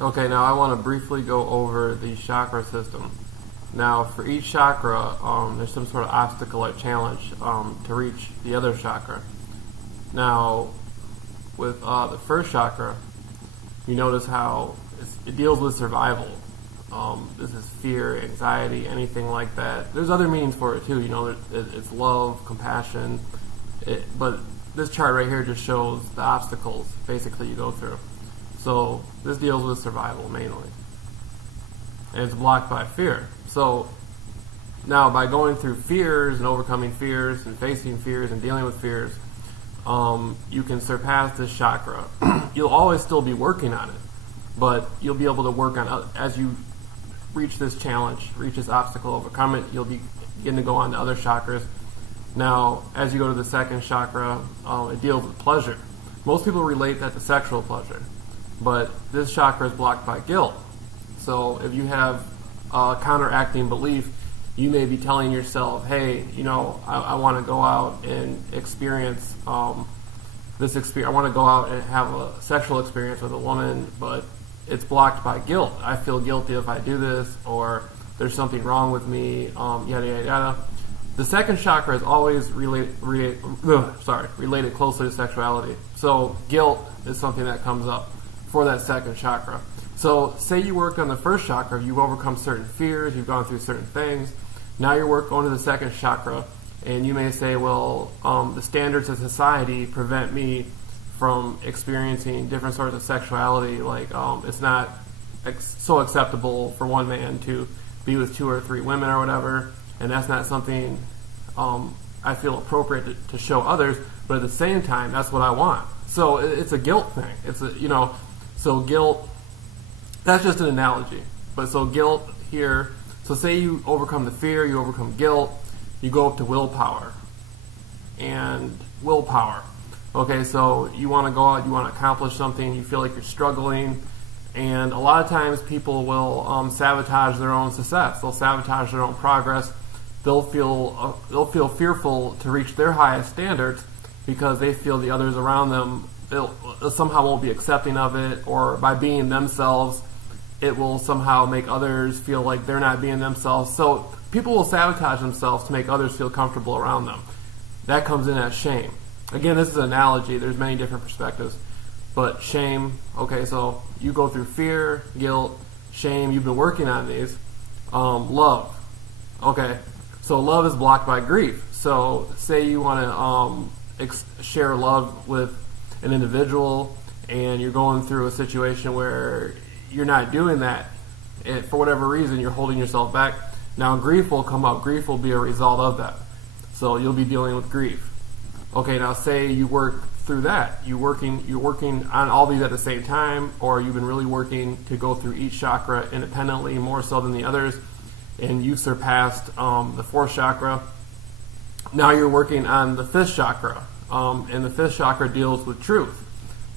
Okay, now I want to briefly go over the chakra system. Now, for each chakra, there's some sort of obstacle or challenge to reach the other chakra. Now, with the first chakra, you notice how it deals with survival. This is fear, anxiety, anything like that. There's other meanings for it too. You know, it's love, compassion. But this chart right here just shows the obstacles basically you go through. So this deals with survival mainly, and it's blocked by fear. So now by going through fears and overcoming fears and facing fears and dealing with fears, you can surpass this chakra. You'll always still be working on it, but you'll be able to work on as you reach this challenge, reach this obstacle, overcome it. You'll be getting to go on to other chakras. Now, as you go to the second chakra, it deals with pleasure. Most people relate that to sexual pleasure, but this chakra is blocked by guilt. So if you have a counteracting belief, you may be telling yourself, hey, you know, I want to go out and experience this experience. I want to go out and have a sexual experience with a woman, but it's blocked by guilt. I feel guilty if I do this, or there's something wrong with me, yada, yada, yada. The second chakra is always related closely to sexuality. So guilt is something that comes up for that second chakra. So say you work on the first chakra, you've overcome certain fears, you've gone through certain things. Now you're going to the second chakra, and you may say, well, the standards of society prevent me from experiencing different sorts of sexuality. Like it's not so acceptable for one man to be with 2 or 3 women or whatever, and that's not something I feel appropriate to show others. But at the same time, that's what I want. So it's a guilt thing. It's a, you know, so guilt. That's just an analogy. But so guilt here. So say you overcome the fear, you overcome guilt, you go up to willpower. And willpower. Okay, so you want to go out, you want to accomplish something, you feel like you're struggling, and a lot of times people will sabotage their own success. They'll sabotage their own progress. They'll feel fearful to reach their highest standards because they feel the others around them somehow won't be accepting of it, or by being themselves, it will somehow make others feel like they're not being themselves. So people will sabotage themselves to make others feel comfortable around them. That comes in as shame. Again, this is an analogy. There's many different perspectives. But shame, okay, so you go through fear, guilt, shame. You've been working on these. Love. Okay, so love is blocked by grief. So say you want to share love with an individual, and you're going through a situation where you're not doing that, and for whatever reason you're holding yourself back. Now grief will come up. Grief will be a result of that. So you'll be dealing with grief. Okay, now say you work through that. You're working on all these at the same time, or you've been really working to go through each chakra independently, more so than the others, and you've surpassed the fourth chakra. Now you're working on the fifth chakra, and the fifth chakra deals with truth,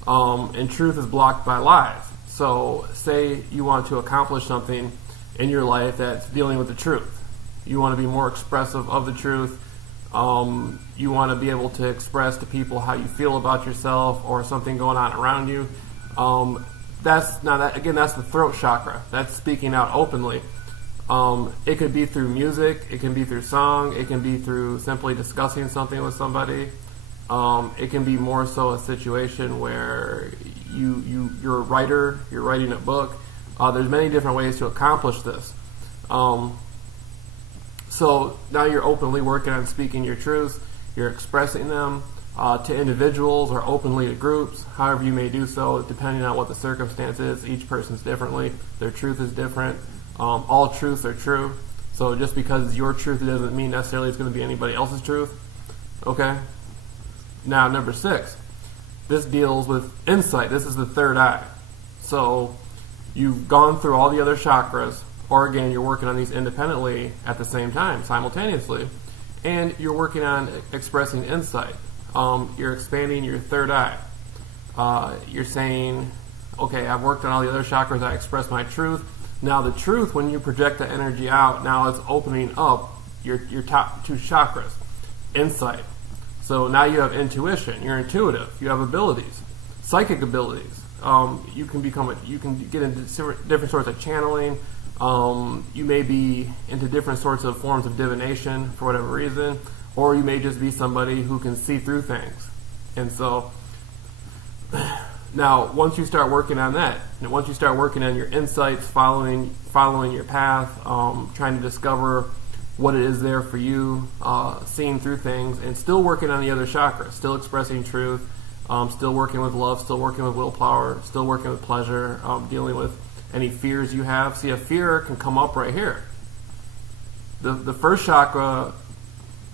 and truth is blocked by lies. So say you want to accomplish something in your life that's dealing with the truth. You want to be more expressive of the truth. You want to be able to express to people how you feel about yourself or something going on around you. That's the throat chakra. That's speaking out openly. It could be through music. It can be through song. It can be through simply discussing something with somebody. It can be more so a situation where you're a writer. You're writing a book. There's many different ways to accomplish this. So now you're openly working on speaking your truths. You're expressing them to individuals or openly to groups, however you may do so, depending on what the circumstance is. Each person's differently. Their truth is different. All truths are true. So just because it's your truth, it doesn't mean necessarily it's going to be anybody else's truth. Okay? Now, number 6. This deals with insight. This is the third eye. So you've gone through all the other chakras, or again, you're working on these independently at the same time, simultaneously, and you're working on expressing insight. You're expanding your third eye. You're saying, okay, I've worked on all the other chakras, I express my truth. Now the truth, when you project the energy out, now it's opening up your top 2 chakras. Insight. So now you have intuition, you're intuitive, you have abilities, psychic abilities. You can get into different sorts of channeling. You may be into different sorts of forms of divination for whatever reason, or you may just be somebody who can see through things. And so now, once you start working on that, and once you start working on your insights, following your path, trying to discover what it is there for you, seeing through things, and still working on the other chakras, still expressing truth, still working with love, still working with willpower, still working with pleasure, dealing with any fears you have. See, a fear can come up right here. The first chakra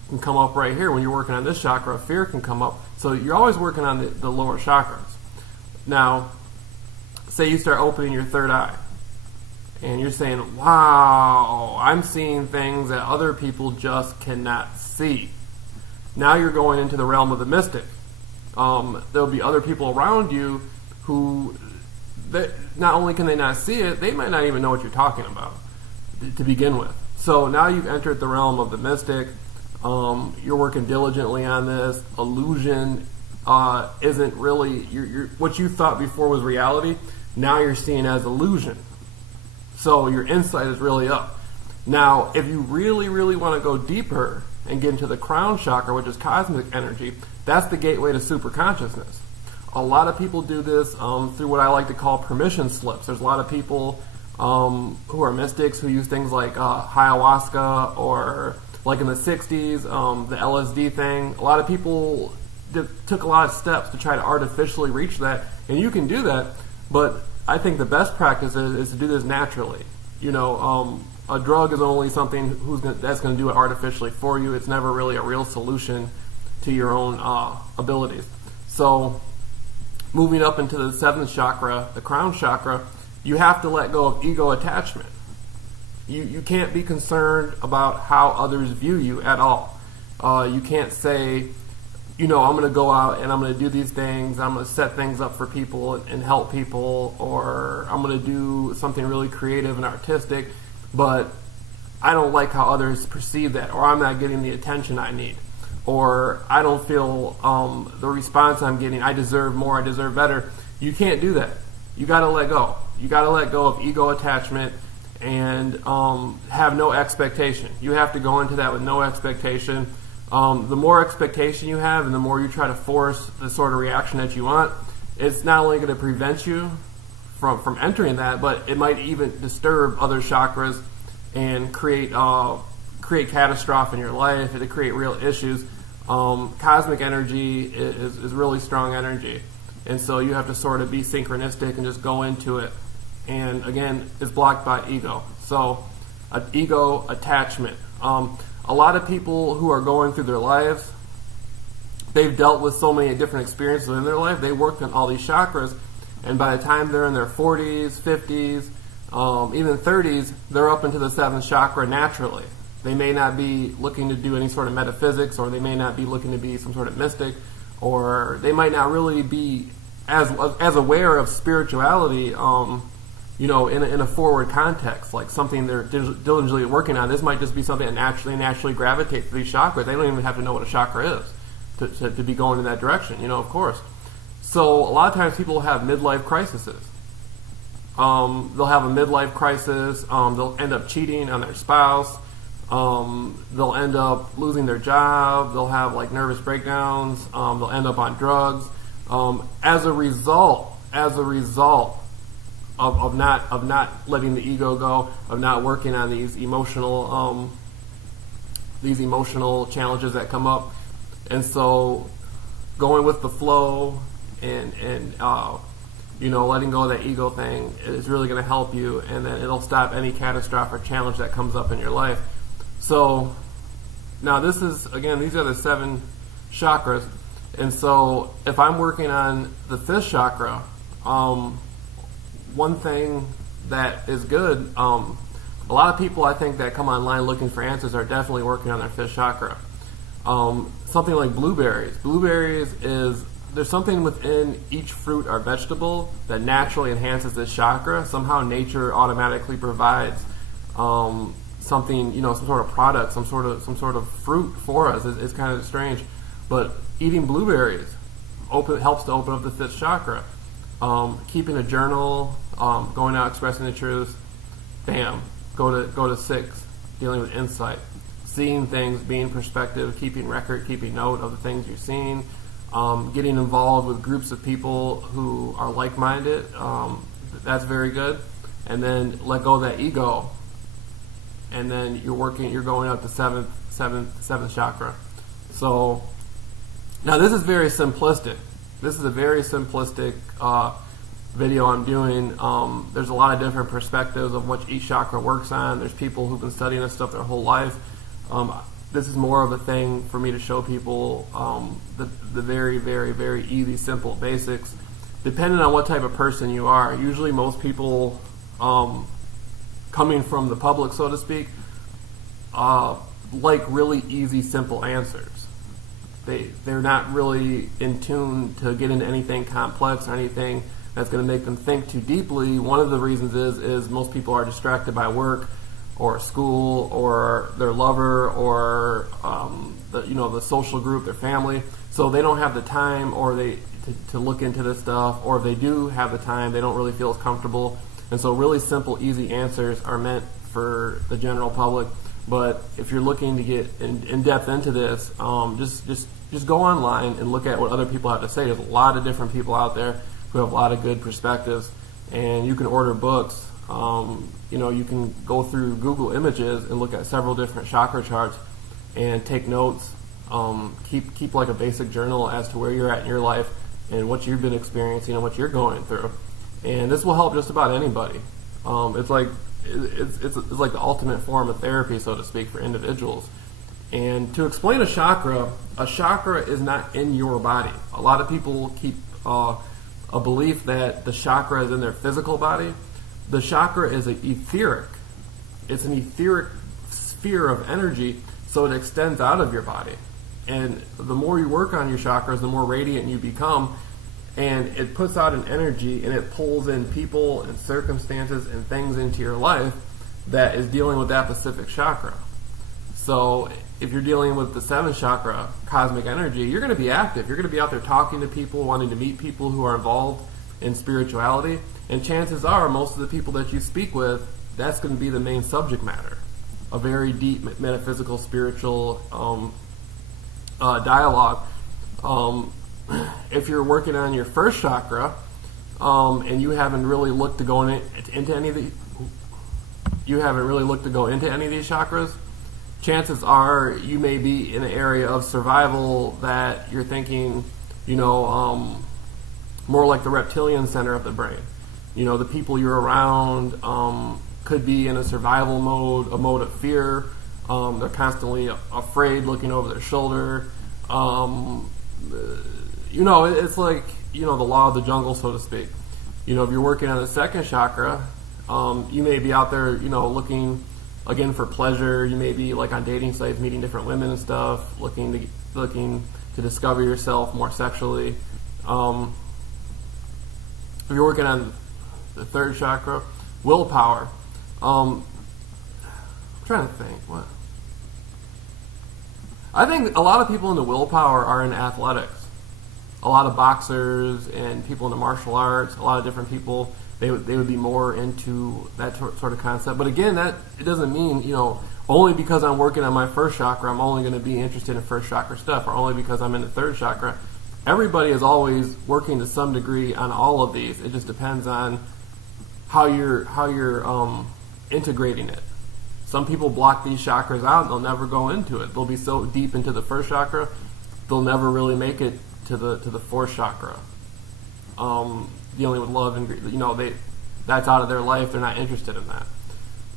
can come up right here. When you're working on this chakra, a fear can come up. So you're always working on the lower chakras. Now, say you start opening your third eye, and you're saying, wow, I'm seeing things that other people just cannot see. Now you're going into the realm of the mystic. There'll be other people around you who, not only can they not see it, they might not even know what you're talking about to begin with. So now you've entered the realm of the mystic. You're working diligently on this. Illusion isn't really what you thought before was reality. Now you're seeing as illusion. So your insight is really up. Now, if you really, really want to go deeper and get into the crown chakra, which is cosmic energy, that's the gateway to super consciousness. A lot of people do this through what I like to call permission slips. There's a lot of people who are mystics who use things like ayahuasca, or like in the 60s, the LSD thing. A lot of people took a lot of steps to try to artificially reach that, and you can do that, but I think the best practice is to do this naturally. A drug is only something that's going to do it artificially for you. It's never really a real solution to your own abilities. So moving up into the 7th chakra, the crown chakra, you have to let go of ego attachment. You can't be concerned about how others view you at all. You can't say, I'm going to go out and I'm going to do these things, I'm going to set things up for people and help people, or I'm going to do something really creative and artistic, but I don't like how others perceive that, or I'm not getting the attention I need, or I don't feel the response I'm getting, I deserve more, I deserve better. You can't do that. You got to let go. You got to let go of ego attachment and have no expectation. You have to go into that with no expectation. The more expectation you have and the more you try to force the sort of reaction that you want, it's not only going to prevent you from entering that, but it might even disturb other chakras and create catastrophe in your life. It'll create real issues. Cosmic energy is really strong energy, and so you have to sort of be synchronistic and just go into it. And again, it's blocked by ego. So, ego attachment. A lot of people who are going through their lives, they've dealt with so many different experiences in their life. They worked on all these chakras, and by the time they're in their 40s, 50s, even 30s, they're up into the 7th chakra naturally. They may not be looking to do any sort of metaphysics, or they may not be looking to be some sort of mystic, or they might not really be as aware of spirituality, in a forward context, like something they're diligently working on. This might just be something that naturally gravitates to these chakras. They don't even have to know what a chakra is to be going in that direction, of course. So a lot of times people have midlife crises. They'll have a midlife crisis. They'll end up cheating on their spouse. They'll end up losing their job. They'll have like nervous breakdowns. They'll end up on drugs. As a result of not letting the ego go, of not working on these emotional challenges that come up, and so going with the flow and letting go of that ego thing is really going to help you, and then it'll stop any catastrophic challenge that comes up in your life. So now these are the 7 chakras, and so if I'm working on the 5th chakra, one thing that is good, a lot of people I think that come online looking for answers are definitely working on their 5th chakra. Something like blueberries. There's something within each fruit or vegetable that naturally enhances this chakra. Somehow nature automatically provides something, some sort of product, some sort of fruit for us. It's kind of strange, but eating blueberries helps to open up the 5th chakra. Keeping a journal, going out expressing the truth, bam, go to 6, dealing with insight, seeing things, being perspective, keeping record, keeping note of the things you're seeing, getting involved with groups of people who are like-minded, that's very good. And then let go of that ego, and then you're going up the seventh chakra. So now this is very simplistic. This is a very simplistic video I'm doing. There's a lot of different perspectives of what each chakra works on. There's people who've been studying this stuff their whole life. This is more of a thing for me to show people the very, very, very easy, simple basics. Depending on what type of person you are, usually most people coming from the public, so to speak, like really easy, simple answers. They're not really in tune to get into anything complex or anything that's going to make them think too deeply. One of the reasons is most people are distracted by work or school or their lover or the social group, their family. So they don't have the time to look into this stuff, or if they do have the time, they don't really feel as comfortable. And so really simple, easy answers are meant for the general public. But if you're looking to get in depth into this, just go online and look at what other people have to say. There's a lot of different people out there who have a lot of good perspectives, and you can order books. You can go through Google Images and look at several different chakra charts and take notes. Keep like a basic journal as to where you're at in your life and what you've been experiencing and what you're going through. And this will help just about anybody. It's like the ultimate form of therapy, so to speak, for individuals. And to explain a chakra is not in your body. A lot of people keep a belief that the chakra is in their physical body. The chakra is etheric. It's an etheric sphere of energy, so it extends out of your body. And the more you work on your chakras, the more radiant you become. And it puts out an energy, and it pulls in people and circumstances and things into your life that is dealing with that specific chakra. So if you're dealing with the 7th chakra, cosmic energy, you're going to be active. You're going to be out there talking to people, wanting to meet people who are involved in spirituality. And chances are, most of the people that you speak with, that's going to be the main subject matter. A very deep metaphysical, spiritual dialogue. If you're working on your 1st chakra, and you haven't really looked to go into any of these chakras, chances are you may be in an area of survival that you're thinking, more like the reptilian center of the brain. The people you're around could be in a survival mode, a mode of fear. They're constantly afraid, looking over their shoulder. It's like, the law of the jungle, so to speak. If you're working on the 2nd chakra, you may be out there, looking, again, for pleasure. You may be like on dating sites, meeting different women and stuff, looking to discover yourself more sexually. If you're working on the 3rd chakra, willpower. I'm trying to think. What? I think a lot of people into willpower are in athletics. A lot of boxers and people into martial arts, a lot of different people, they would be more into that sort of concept. But again, it doesn't mean, only because I'm working on my 1st chakra, I'm only going to be interested in 1st chakra stuff, or only because I'm in the 3rd chakra. Everybody is always working to some degree on all of these. It just depends on how you're integrating it. Some people block these chakras out and they'll never go into it. They'll be so deep into the 1st chakra, they'll never really make it to the 4th chakra. Dealing with love and greed, that's out of their life. They're not interested in that,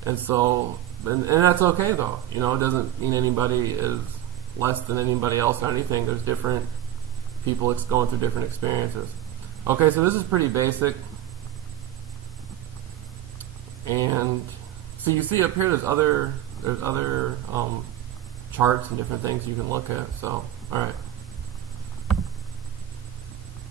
and so and that's okay though. It doesn't mean anybody is less than anybody else or anything. There's different people going through different experiences. Okay, so this is pretty basic, and so you see up here there's other charts and different things you can look at. So all right.